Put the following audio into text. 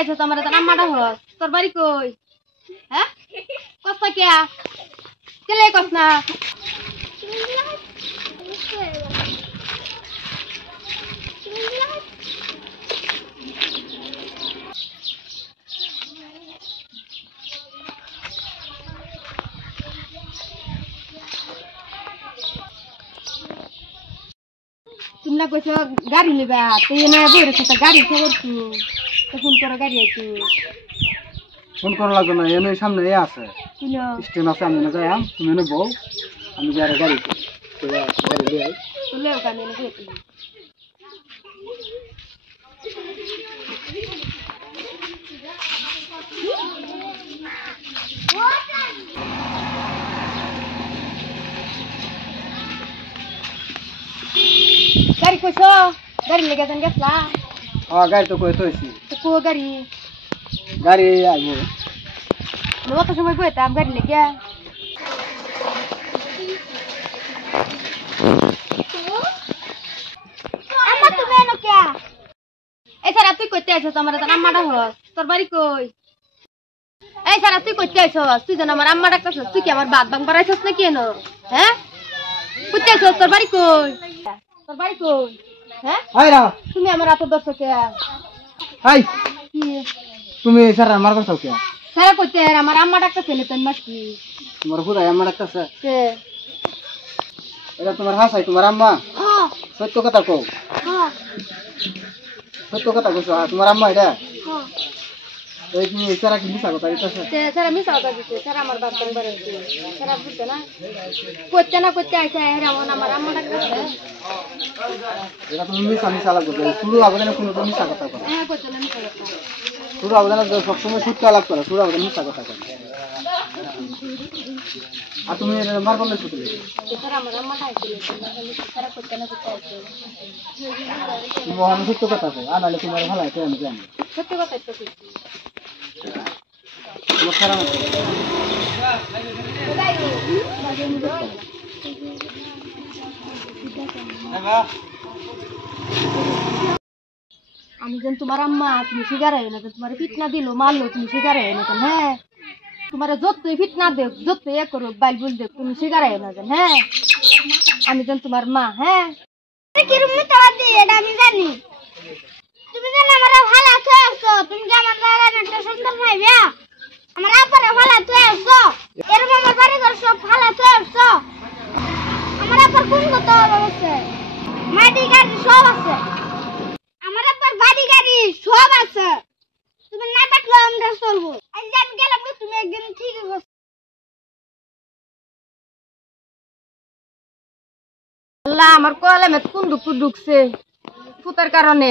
আছো তোমার তো আম্মাটা হস তোর বাড়ি কই হ্যাঁ কষ্ট কে কেলে কস না তুমি না কইছো গাড়ি নিবা তুই না বইরে সাথে গাড়ি খবর তো ফোন করো গাড়ি আইতো ফোন করা লাগবে না এনে সামনে এ আছে স্টেশন আছে আমি না যাই তুমি এনে বউ আমি যারে গাড়ি গাড়ি লিয়ে আই তুলে ওখানে এনে কইছি গাড়ি কইছো গাড়ি লেগে যান গেছলা গাড়ি তো কইতে হইছি তো কো গাড়ি গাড়ি আইবো কত সময় বইতাম গাড়ি লেগে আম্মা তুমি এনো কে এই সারা তুই কইতে আইছস আমার তো আম্মাটা হস তোর বাড়ি কই এই সারা তুই কইতে আইছস তুই জান আমার আম্মা ডাকছস তুই কি আমার বাদ বাং বাড়াইছস না কেন হ্যাঁ কইতে আইছস তোর বাড়ি কই তোর বাড়ি কই হ্যাঁ হাই রা তুমি আমার এত দর্শক কে হাই কি তুমি স্যার আমার কথা কি সারা কইতে আমার আম্মা ডাকছস না তুই নাকি তোমার হুদাই আমার ডাকতেছে কে এটা তোমার হাসাই তোমার আম্মা হ্যাঁ সত্য কথা কও হ্যাঁ সত্য কথা কইছো তোমার আম্মা এটা হ্যাঁ এই কি স্যার কি মিছা কথা কইতাছে সারা মিস আওতা দিতে সারা আমার বাদ বাং বাড়াইছে সারা বুঝতে না কইতে আইছে এমন আমার আম্মা ডাকছস এটা তুমি মিছা মিছা লাগবে শুরু আবেদনে কোনো তো মিছা কথা কও হ্যাঁ কইতে না মিস আওতা শুরু আবেদনে সবসময় সত্য আলাপ করো শুরু আবেদনে মিছা কথা কও আর তুমি মার বললে শুধু সারা আমার আম্মা ডাকছিল সারা কইতে না কইতে আইছে তুমি আমি সত্য কথা কও আর নালে তোমার ভালো আছে আমি জানি সত্যি কথা তো কইছি তোমার খারাপ আমি যেন তোমার আম্মা তুমি শিকার হয় না তোমার ফিটনা দিল মারলো তুমি শিকার হয় না হ্যাঁ তোমার যতই ফিটনা দেখ যতই এ করো বাইল বল দেখ তুমি শিকার হয় না হ্যাঁ আমি যেন তোমার মা হ্যাঁ কিরম মিথ্যাবাদ দিই এটা আমি জানি তুমি যেন আমার ভালো আছো তুমি যে আমার লাগান একটা সুন্দর ভাইবা আমার আপারে ভালো আছো এরকম আমার বাড়ি ঘর সব ভালো আছো আমার আপার কোন কথা আছে মাটি গাড়ি সব আছে আমার আপার বাড়ি গাড়ি সব আছে তুমি না থাকলে আমরা চলবো আজ আমি গেলাম তুমি একদিন ঠিক আছে আল্লাহ আমার কলামে কোন দুঃখ ঢুকছে ফুটার কারণে